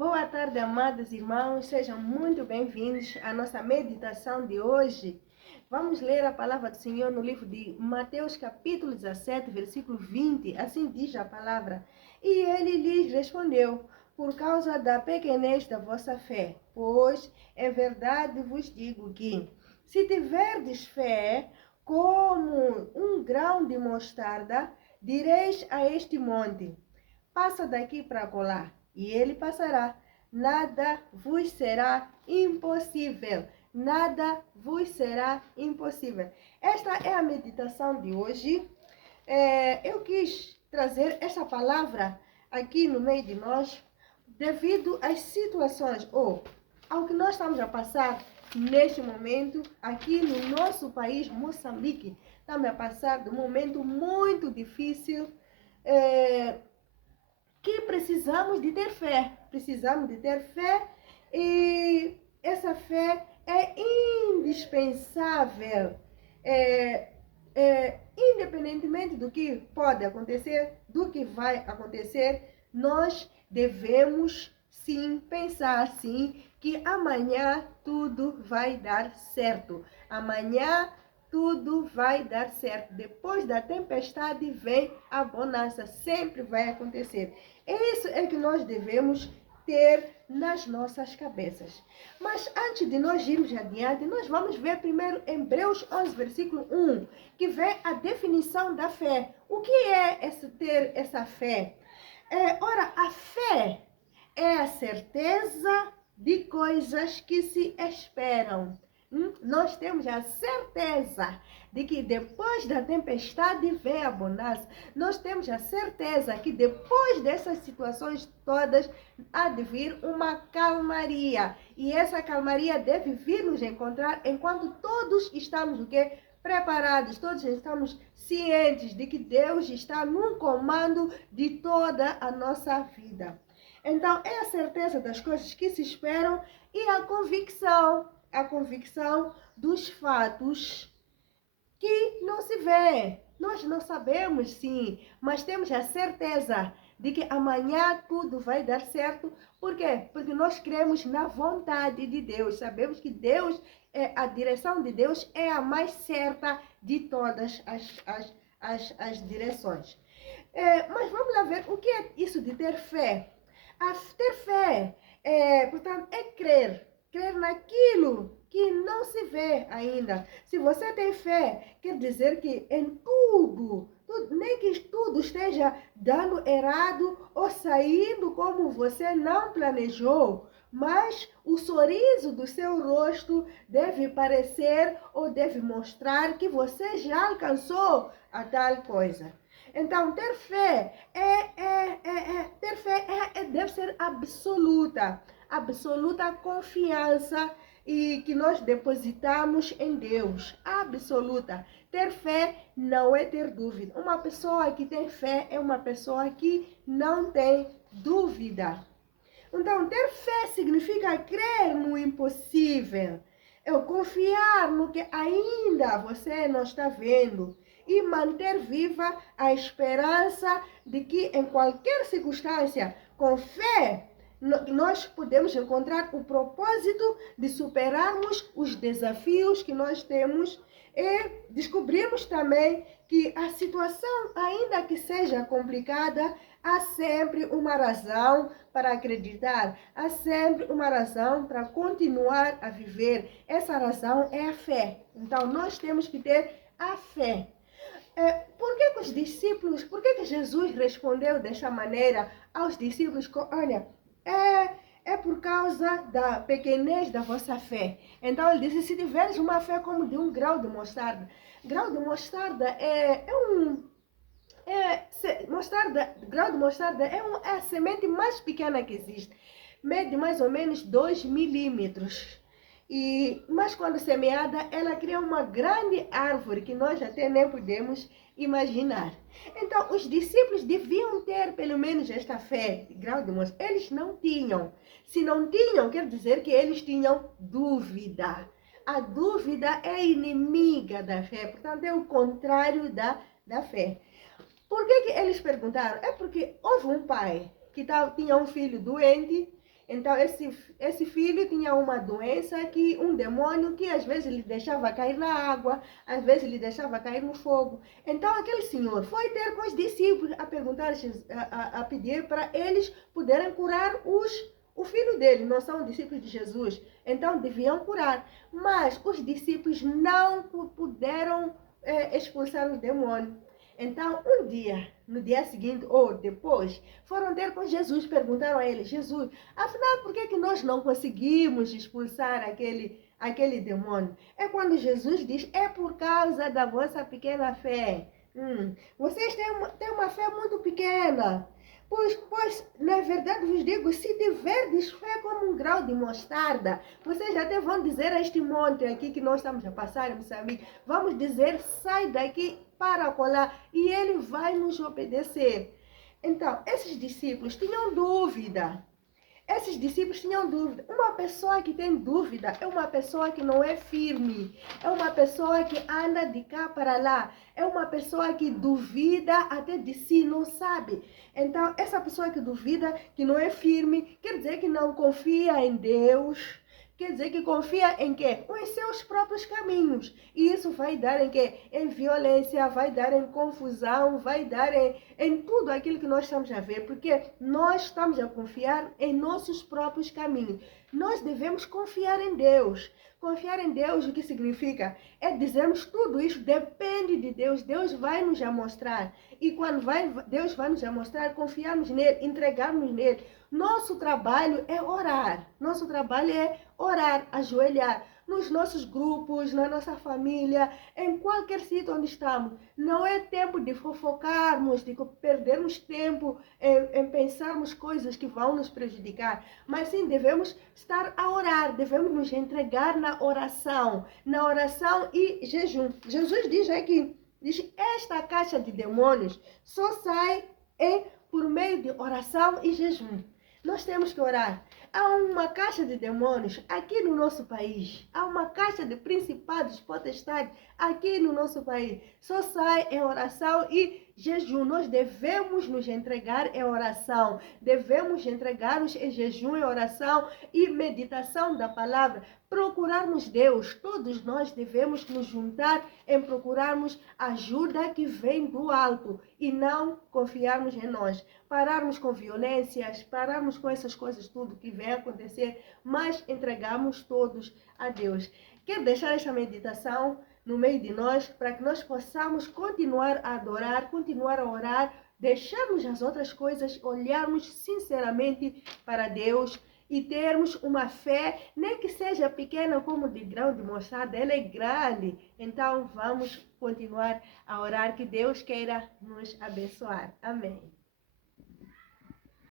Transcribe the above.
Boa tarde, amados irmãos, sejam muito bem-vindos à nossa meditação de hoje. Vamos ler a palavra do Senhor no livro de Mateus, capítulo 17, versículo 20. Assim diz a palavra. E ele lhes respondeu: por causa da pequenez da vossa fé, pois é verdade vos digo que, se tiverdes fé como um grão de mostarda, direis a este monte: passa daqui para colar, e ele passará. Nada vos será impossível. Nada vos será impossível. Esta é a meditação de hoje. Eu quis trazer essa palavra aqui no meio de nós, devido às situações, ou ao que nós estamos a passar neste momento, aqui no nosso país, Moçambique. Estamos a passar de um momento muito difícil, que precisamos de ter fé. Precisamos de ter fé e essa fé é indispensável. Independentemente do que pode acontecer, do que vai acontecer, nós devemos sim pensar sim que amanhã tudo vai dar certo. Amanhã tudo vai dar certo. Depois da tempestade vem a bonança. Sempre vai acontecer. Isso é que nós devemos ter nas nossas cabeças. Mas antes de nós irmos adiante, nós vamos ver primeiro Hebreus 11, versículo 1, que vem a definição da fé. O que é ter essa fé? Ora, a fé é a certeza de coisas que se esperam. Nós temos a certeza de que depois da tempestade vem a bonança. Nós temos a certeza que depois dessas situações todas há de vir uma calmaria. E essa calmaria deve vir nos encontrar enquanto todos estamos o quê? Preparados, todos estamos cientes de que Deus está no comando de toda a nossa vida. Então, é a certeza das coisas que se esperam e a convicção dos fatos que não se vê. Nós não sabemos, sim, mas temos a certeza de que amanhã tudo vai dar certo. Por quê? Porque nós cremos na vontade de Deus. Sabemos que Deus, a direção de Deus é a mais certa de todas as direções. Mas vamos lá ver o que é isso de ter fé. Ter fé, portanto, é crer naquilo que não se vê ainda. Se você tem fé, quer dizer que em tudo, nem que tudo esteja dando errado ou saindo como você não planejou, mas o sorriso do seu rosto deve parecer ou deve mostrar que você já alcançou a tal coisa. Então, ter fé deve ser absoluta confiança e que nós depositamos em Deus. Absoluta. Ter fé não é ter dúvida. Uma pessoa que tem fé é uma pessoa que não tem dúvida. Então, ter fé significa crer no impossível. Confiar no que ainda você não está vendo e manter viva a esperança de que em qualquer circunstância, com fé, nós podemos encontrar o propósito de superarmos os desafios que nós temos e descobrirmos também que a situação, ainda que seja complicada, há sempre uma razão para acreditar, há sempre uma razão para continuar a viver. Essa razão é a fé. Então, nós temos que ter a fé. Por que os discípulos, por que Jesus respondeu dessa maneira aos discípulos? Olha, é por causa da pequenez da vossa fé. Então ele disse, se tiveres uma fé como de um grão de mostarda. Grão de mostarda grão de mostarda é a semente mais pequena que existe. Mede mais ou menos 2 milímetros. Mas quando semeada, ela cria uma grande árvore que nós até nem podemos imaginar. Então, os discípulos deviam ter pelo menos esta fé, grau de mostarda. Eles não tinham. Se não tinham, quer dizer que eles tinham dúvida. A dúvida é inimiga da fé, portanto, é o contrário da fé. Por que eles perguntaram? É porque houve um pai que tinha um filho doente. Então, esse filho tinha uma doença, que um demônio que às vezes lhe deixava cair na água, às vezes lhe deixava cair no fogo. Então, aquele senhor foi ter com os discípulos a perguntar, a pedir para eles poderem curar o filho dele. Não são discípulos de Jesus, então deviam curar. Mas os discípulos não puderam expulsar o demônio. Então, um dia, no dia seguinte ou depois, foram ter com Jesus, perguntaram a ele: Jesus, afinal, por que nós não conseguimos expulsar aquele demônio? É quando Jesus diz: é por causa da vossa pequena fé. Vocês têm uma fé muito pequena. Pois, na verdade vos digo, se tiverdes fé como um grau de mostarda, vocês até vão dizer a este monte aqui que nós estamos a passar em Moçambique, vamos dizer, sai daqui para colar, e ele vai nos obedecer. Então, esses discípulos tinham dúvida. Esses discípulos tinham dúvida. Uma pessoa que tem dúvida é uma pessoa que não é firme. É uma pessoa que anda de cá para lá. É uma pessoa que duvida até de si, não sabe. Então, essa pessoa que duvida, que não é firme, quer dizer que não confia em Deus. Quer dizer que confia em quê? Em seus próprios caminhos. E isso vai dar em quê? Em violência, vai dar em confusão, vai dar em tudo aquilo que nós estamos a ver. Porque nós estamos a confiar em nossos próprios caminhos. Nós devemos confiar em Deus. Confiar em Deus, o que significa? É dizermos tudo isso depende de Deus. Deus vai nos mostrar. E quando Deus vai nos mostrar, confiarmos nele, entregarmos nele. Nosso trabalho é orar. Nosso trabalho é orar, ajoelhar. Nos nossos grupos, na nossa família, em qualquer sítio onde estamos. Não é tempo de fofocarmos, de perdermos tempo em pensarmos coisas que vão nos prejudicar. Mas sim, devemos estar a orar, devemos nos entregar na oração e jejum. Jesus diz aqui, esta caixa de demônios só sai por meio de oração e jejum. Nós temos que orar. Há uma caixa de demônios aqui no nosso país. Há uma caixa de principados, potestades aqui no nosso país. Só sai em oração e jejum. Nós devemos nos entregar em oração. Devemos entregar-nos em jejum, em oração e meditação da palavra. Procurarmos Deus. Todos nós devemos nos juntar em procurarmos ajuda que vem do alto e não confiarmos em nós. Pararmos com violências, pararmos com essas coisas tudo que vem acontecer, mas entregamos todos a Deus. Quero deixar esta meditação no meio de nós para que nós possamos continuar a adorar, continuar a orar, deixarmos as outras coisas, olharmos sinceramente para Deus e termos uma fé, nem que seja pequena como de grão de mostarda, ela é grande. Então vamos continuar a orar, que Deus queira nos abençoar. Amém.